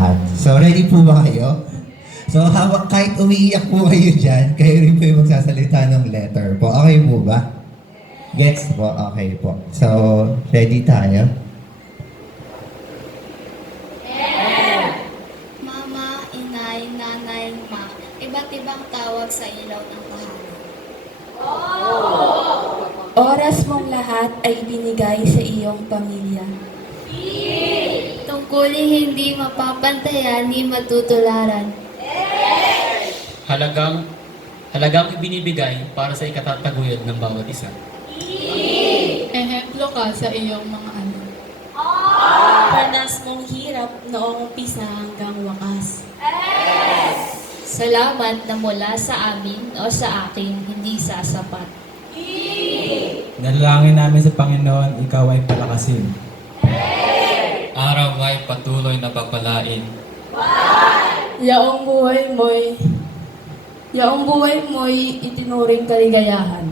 lahat. So, ready po ba kayo? So, kahit umiiyak po kayo dyan, kayo rin po yung magsasalita ng letter po. Okay po ba? Gets po? Okay po. So, ready tayo? Mama, inay, nanay, ma, iba't ibang tawag sa ilaw ng tahanan. Oras mong lahat ay binigay sa iyong pamilya. Tungkulin hindi mapapantayan ni matutularan. Halagang ibinibigay para sa ikatataguyod ng bawat isa. Ehemplo ka sa iyong mga anak. Panas mong hirap noong umpisa hanggang wakas. Salamat na mula sa amin o sa akin hindi sasapat. Nalangin namin sa Panginoon, ikaw ay palakasin. Araw ay patuloy na pagpalain. Yaong buhay mo'y itinuring kaligayahan.